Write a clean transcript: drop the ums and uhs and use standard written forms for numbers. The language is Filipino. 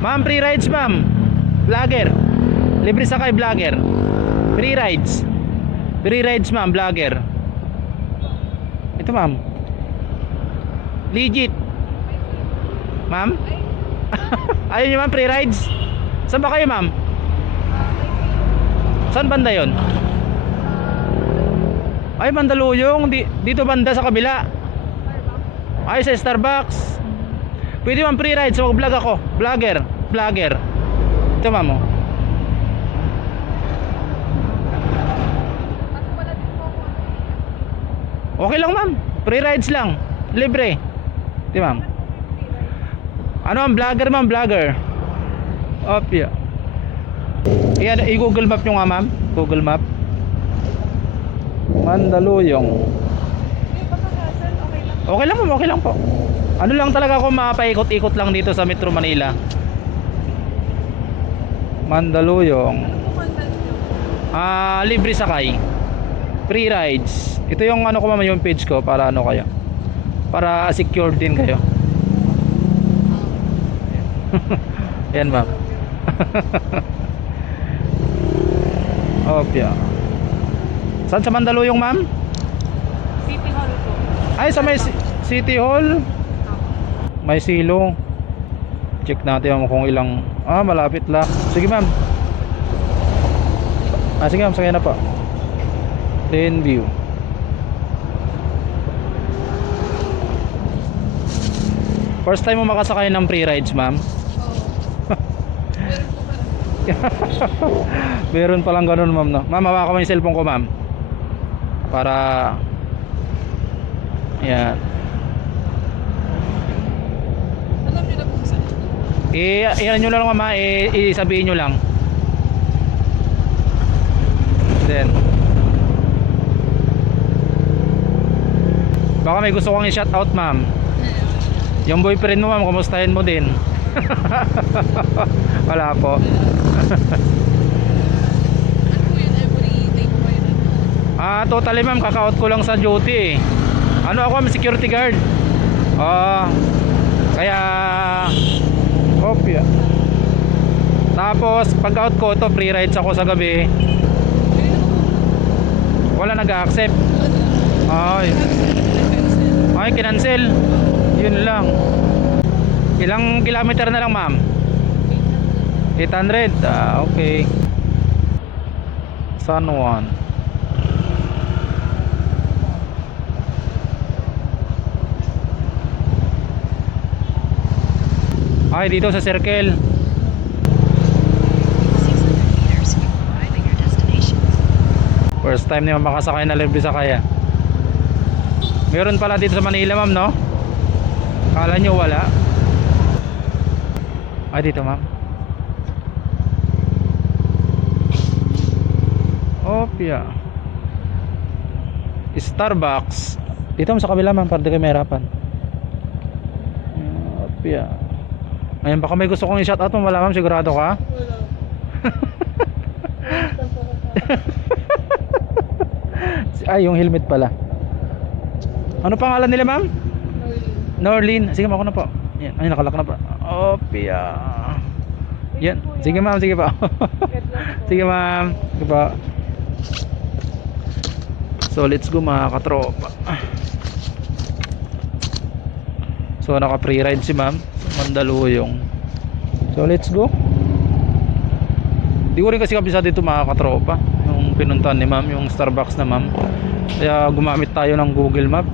Ma'am, free rides ma'am. Vlogger. Libre sakay vlogger. Free rides. Free rides ma'am, vlogger. Ito ma'am. Legit. Ma'am? Ayun nyo ma'am, free rides. Saan ba kayo ma'am? Saan banda yon? Ay, Mandaluyong. Dito banda sa kabila. Ay, sa Starbucks. Pwede ma'am, free rides. Mag-vlog ako. Vlogger. Vlogger. Ito ma'am oh. Okay lang ma'am. Free rides lang. Libre. Ito ma'am. Ano ma'am? Vlogger ma'am. Vlogger. Opya. Iyan, i-google map nyo nga ma'am. Google map. Mandaluyong. Okay lang ma'am. Okay lang po. Ano lang talaga ako, mapaikot-ikot lang dito sa Metro Manila. Mandaluyong. Libre sakay. Free rides. Ito yung ano ko ma'am, yung page ko para ano kayo. Para secure din kayo. Yan ma'am. Opya. Saan sa Mandaluyong ma'am? City Hall po. Ay, sa may City Hall. May silong. Check natin kung ilang. Malapit lang. Sige ma'am. Sige ma'am, sakay na po. Plain view. First time mo makasakay ng free rides ma'am? Meron palang ganun ma'am no? Ma'am, hawakan mo yung cellphone ko ma'am. Para yan. Alam niyo na kung saan. Iyan nyo lang mama, isabihin nyo lang. Then baka may gusto kong i-shoutout ma'am. Yung boyfriend mo ma'am, kumustahin mo din. Wala po. Ano po yun, every day po kayo na? Totally ma'am, kaka-out ko lang sa duty eh. Ano ako ma'am, security guard. Kaya kopya. Tapos pag out ko to, free rides ako sa gabi. Wala nag-accept. Ay, kinancel. Yun lang. Ilang kilometer na lang ma'am? 800. Okay. San Juan. Ay, dito sa circle. 600 meters before arriving your destination. First time niyo makasakay na libre sakay. Meron pala dito sa Manila ma'am no? Kala nyo wala. Ay, dito ma'am. Opya. Starbucks. Dito sa kabila ma'am, para di kayo mahirapan. Opya. Ngayon baka may gusto kong i-shoutout mo. Wala ma'am, sigurado ka? Wala. Ay, yung helmet pala. Ano pangalan nila ma'am? Norlin. Sige ma'am, ako na po. Yan. Ay, nakalak na po. Opya. Yan. Sige ma'am, sige po. Sige ma'am. Sige po. So let's go mga katropa. So naka free ride si ma'am sa Mandaluyong. So let's go. Di ko rin kasi kabisado dito mga katropa, yung pinuntahan ni ma'am, yung Starbucks na ma'am. Kaya gumamit tayo ng Google Map.